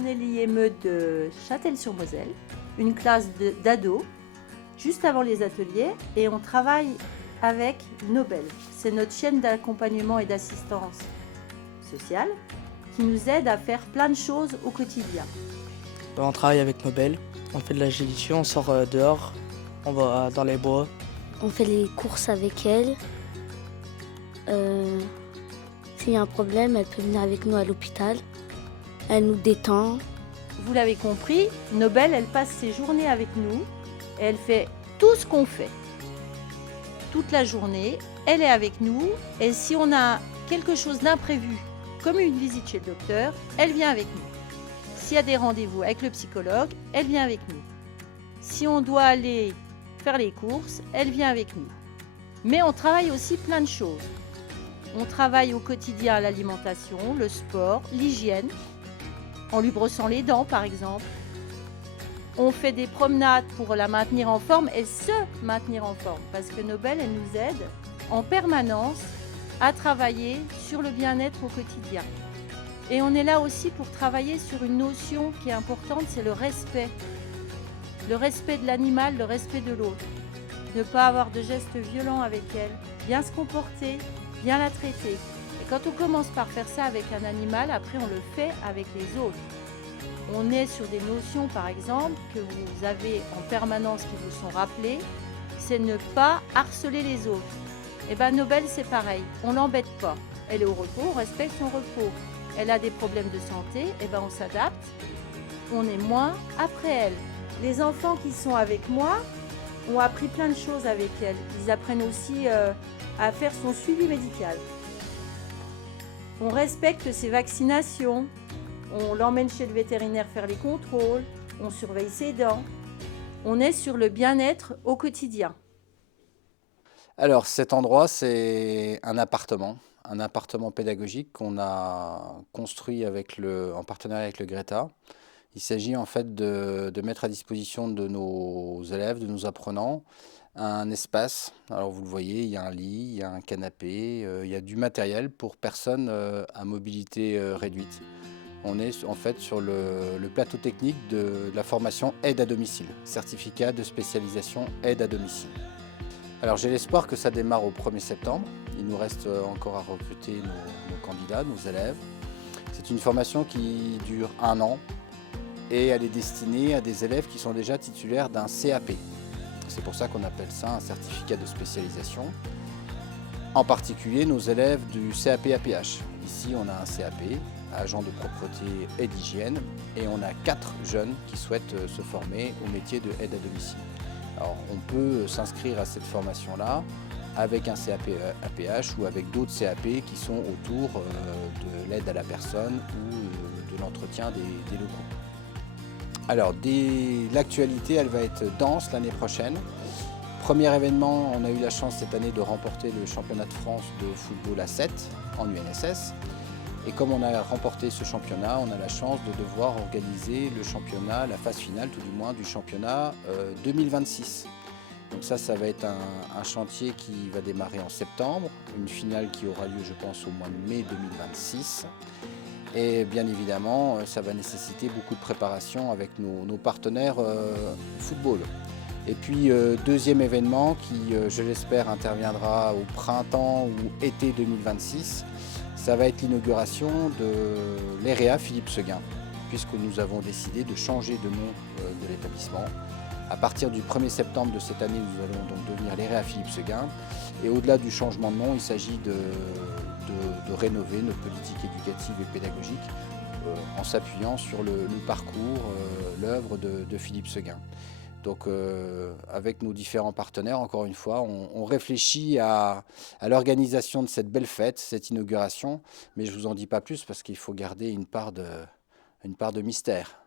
On est l'IME de Châtel-sur-Moselle, une classe d'ados, juste avant les ateliers, et on travaille avec Nobel. C'est notre chaîne d'accompagnement et d'assistance sociale qui nous aide à faire plein de choses au quotidien. On travaille avec Nobel, on fait de l'agilité, on sort dehors, on va dans les bois. On fait les courses avec elle. S'il y a un problème, elle peut venir avec nous à l'hôpital. Elle nous détend. Vous l'avez compris, Nobel, elle passe ses journées avec nous et elle fait tout ce qu'on fait. Toute la journée, elle est avec nous et si on a quelque chose d'imprévu, comme une visite chez le docteur, elle vient avec nous. S'il y a des rendez-vous avec le psychologue, elle vient avec nous. Si on doit aller faire les courses, elle vient avec nous. Mais on travaille aussi plein de choses. On travaille au quotidien l'alimentation, le sport, l'hygiène, en lui brossant les dents par exemple. On fait des promenades pour la maintenir en forme et se maintenir en forme parce que Nobel, elle nous aide en permanence à travailler sur le bien-être au quotidien. Et on est là aussi pour travailler sur une notion qui est importante, c'est le respect. Le respect de l'animal, le respect de l'autre. Ne pas avoir de gestes violents avec elle, bien se comporter, bien la traiter. Et quand on commence par faire ça avec un animal, après on le fait avec les autres. On est sur des notions, par exemple, que vous avez en permanence qui vous sont rappelées, c'est ne pas harceler les autres. Et bien Nobel, c'est pareil, on l'embête pas. Elle est au repos, on respecte son repos. Elle a des problèmes de santé, et ben on s'adapte, on est moins après elle. Les enfants qui sont avec moi ont appris plein de choses avec elle. Ils apprennent aussi à faire son suivi médical. On respecte ses vaccinations, on l'emmène chez le vétérinaire faire les contrôles, on surveille ses dents. On est sur le bien-être au quotidien. Alors cet endroit, c'est un appartement pédagogique qu'on a construit en partenariat avec le Greta. Il s'agit en fait de mettre à disposition de nos élèves, de nos apprenants, un espace. Alors vous le voyez, il y a un lit, il y a un canapé, il y a du matériel pour personnes à mobilité réduite. On est en fait sur le plateau technique de la formation aide à domicile, certificat de spécialisation aide à domicile. Alors j'ai l'espoir que ça démarre au 1er septembre. Il nous reste encore à recruter nos candidats, nos élèves. C'est une formation qui dure 1 an et elle est destinée à des élèves qui sont déjà titulaires d'un CAP. C'est pour ça qu'on appelle ça un certificat de spécialisation. En particulier nos élèves du CAP APH. Ici on a un CAP, agent de propreté et d'hygiène, et on a 4 jeunes qui souhaitent se former au métier de aide à domicile. Alors, on peut s'inscrire à cette formation-là avec un CAP APH ou avec d'autres CAP qui sont autour de l'aide à la personne ou de l'entretien des locaux. Alors, l'actualité, elle va être dense l'année prochaine. Premier événement, on a eu la chance cette année de remporter le championnat de France de football à 7 en UNSS. Et comme on a remporté ce championnat, on a la chance de devoir organiser le championnat, la phase finale tout du moins du championnat 2026. Donc ça va être un chantier qui va démarrer en septembre, une finale qui aura lieu je pense au mois de mai 2026. Et bien évidemment, ça va nécessiter beaucoup de préparation avec nos partenaires football. Et puis deuxième événement qui, je l'espère, interviendra au printemps ou été 2026. Ça va être l'inauguration de l'EREA Philippe Seguin, puisque nous avons décidé de changer de nom de l'établissement. À partir du 1er septembre de cette année, nous allons donc devenir l'EREA Philippe Seguin. Et au-delà du changement de nom, il s'agit de rénover notre politique éducative et pédagogique en s'appuyant sur le parcours, l'œuvre de Philippe Seguin. Donc avec nos différents partenaires, encore une fois, on réfléchit à l'organisation de cette belle fête, cette inauguration, mais je ne vous en dis pas plus parce qu'il faut garder une part de mystère.